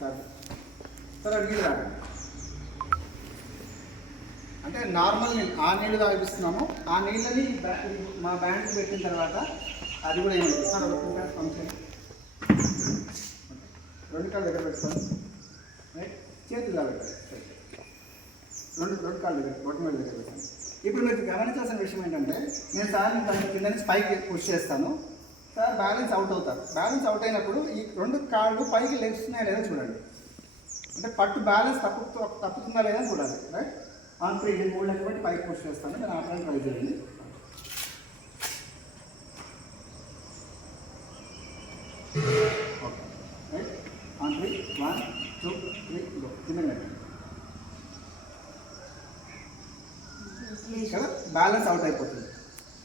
Sir sir నీళ్ళు తాగండి. అంటే నార్మల్ నీళ్ళు, ఆ నీళ్ళు తాగిస్తున్నాము. ఆ నీళ్ళని మా బ్యాండ్కి పెట్టిన తర్వాత అది కూడా ఏమైంది సార్ ఫంక్షన్ 2 కాళ్ళు దగ్గర పెట్టుకోండి. రైట్, చేతులు ఇలా పెట్టాలి. రెండు కాళ్ళు దగ్గర బొట్టు మీద దగ్గర పెట్టాను. ఇప్పుడు మీరు గమనించాల్సిన విషయం ఏంటంటే, నేను సార్ని కింద నుంచి పైకి పుష్ చేస్తాను. సార్ బ్యాలెన్స్ అవుట్ అవుతారు. బ్యాలెన్స్ అవుట్ అయినప్పుడు ఈ 2 కాళ్ళు పైకి లెగ్స్తున్నాయా లేదా చూడండి. అంటే పట్టు బ్యాలెన్స్ తప్పుతుందా లేదా చూడాలి. రైట్, ఆన్ 3 3 లెక్క బట్టి పైకి పుష్ చేస్తాను. నేను ఆపడానికి ట్రై చేయండి. Okay, right, on 3 1 2 3 go. కింద కదా బ్యాలెన్స్ అవుట్ అయిపోతుంది.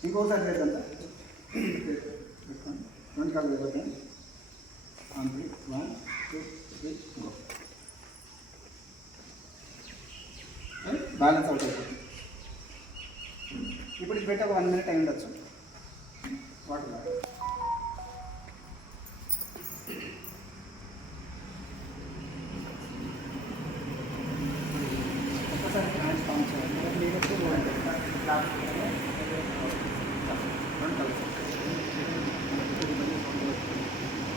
ఇంకోసారి లేదంతా పెట్టుకోండి. 2 కాళ్ళు అయిపోతాయి. On 3 1 2 3 go. బ్యాలెన్స్ అవుట్ అయిపోతుంది. ఇప్పుడు ఇది పెట్టి ఒక 1 మినిట్ అయి ఉండొచ్చు. వాటర్ ఒక్కసారి హ్యాండ్స్ పంప్ చేయాలి.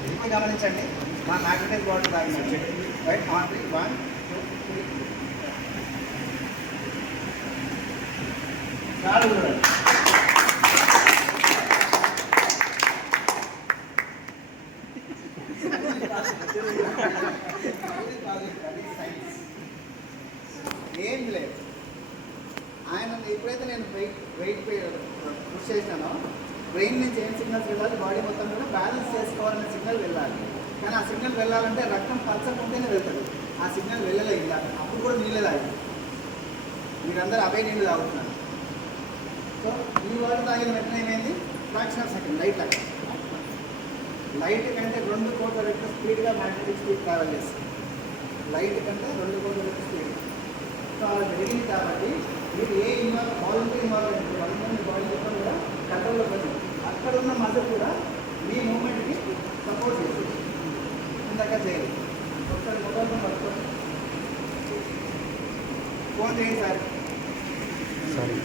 ఇప్పుడు గమనించండి, మా మ్యాగ్నెటైజ్ వాటర్ తాగినట్టు. రైట్, ఆన్ 3 1 2 3 చాలు చూడండి. ఏం లేదు, ఆయన ఎప్పుడైతే నేను వెయిట్ పుష్ చేసినానో బ్రెయిన్ నుంచి ఏం సిగ్నల్స్ వెళ్ళాలి, బాడీ మొత్తం కూడా బ్యాలెన్స్ చేసుకోవాలనే సిగ్నల్ వెళ్ళాలి. కానీ ఆ సిగ్నల్ వెళ్ళాలంటే రక్తం పలచకుంటేనే వెళ్తుంది. ఆ సిగ్నల్ వెళ్ళలేదు ఇలా. అప్పుడు కూడా నీళ్ళే తాగి మీరందరూ అవే నీళ్ళు తాగుతున్నారు. సో ఈ వాటర్ తాగిన వెంటనే ఏమైంది, ఫ్రాక్షన్ ఆఫ్ సెకండ్ లైట్ కంటే 2 కోట్ల రెట్లు స్పీడ్గా మ్యాగ్నెటిక్ స్పీడ్ ట్రావెల్ చేస్తుంది. లైట్ కంటే 2 కోట్ల రెట్లు స్పీడ్. సో అలా జరిగింది కాబట్టి మీరు ఏ వాలంటరీ ఇన్వాల్వ్మెంట్ మీ బాడీ మొత్తం కూడా కంట్రోల్లో పెట్టండి. అక్కడ ఉన్న మజిల్ కూడా మీ మూమెంట్కి సపోర్ట్ చేస్తుంది. ఇందాక చేయాలి. ఒకసారి మొబైల్ ఫోన్ పట్టుకోండి, ఫోన్ చేయండి సార్. సారీ,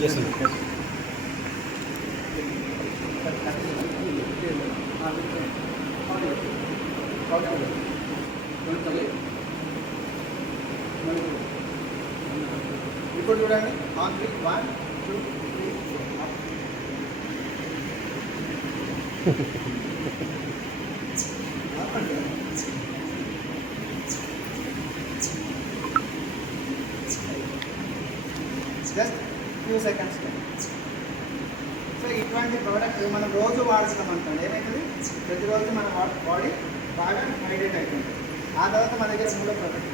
చేస్తున్నా. ఇప్పుడు చూడండి, on 3 1 2 3 just few seconds. So ఇటువంటి ప్రోడక్ట్ మనం రోజు వాడుతున్నాం అనుకోండి, ఏమవుతుంది, ప్రతిరోజు మన బాడీ బాగా హైడ్రేట్ అవుతుంది. ఆ తర్వాత మన దగ్గర మూడో ప్రోడక్ట్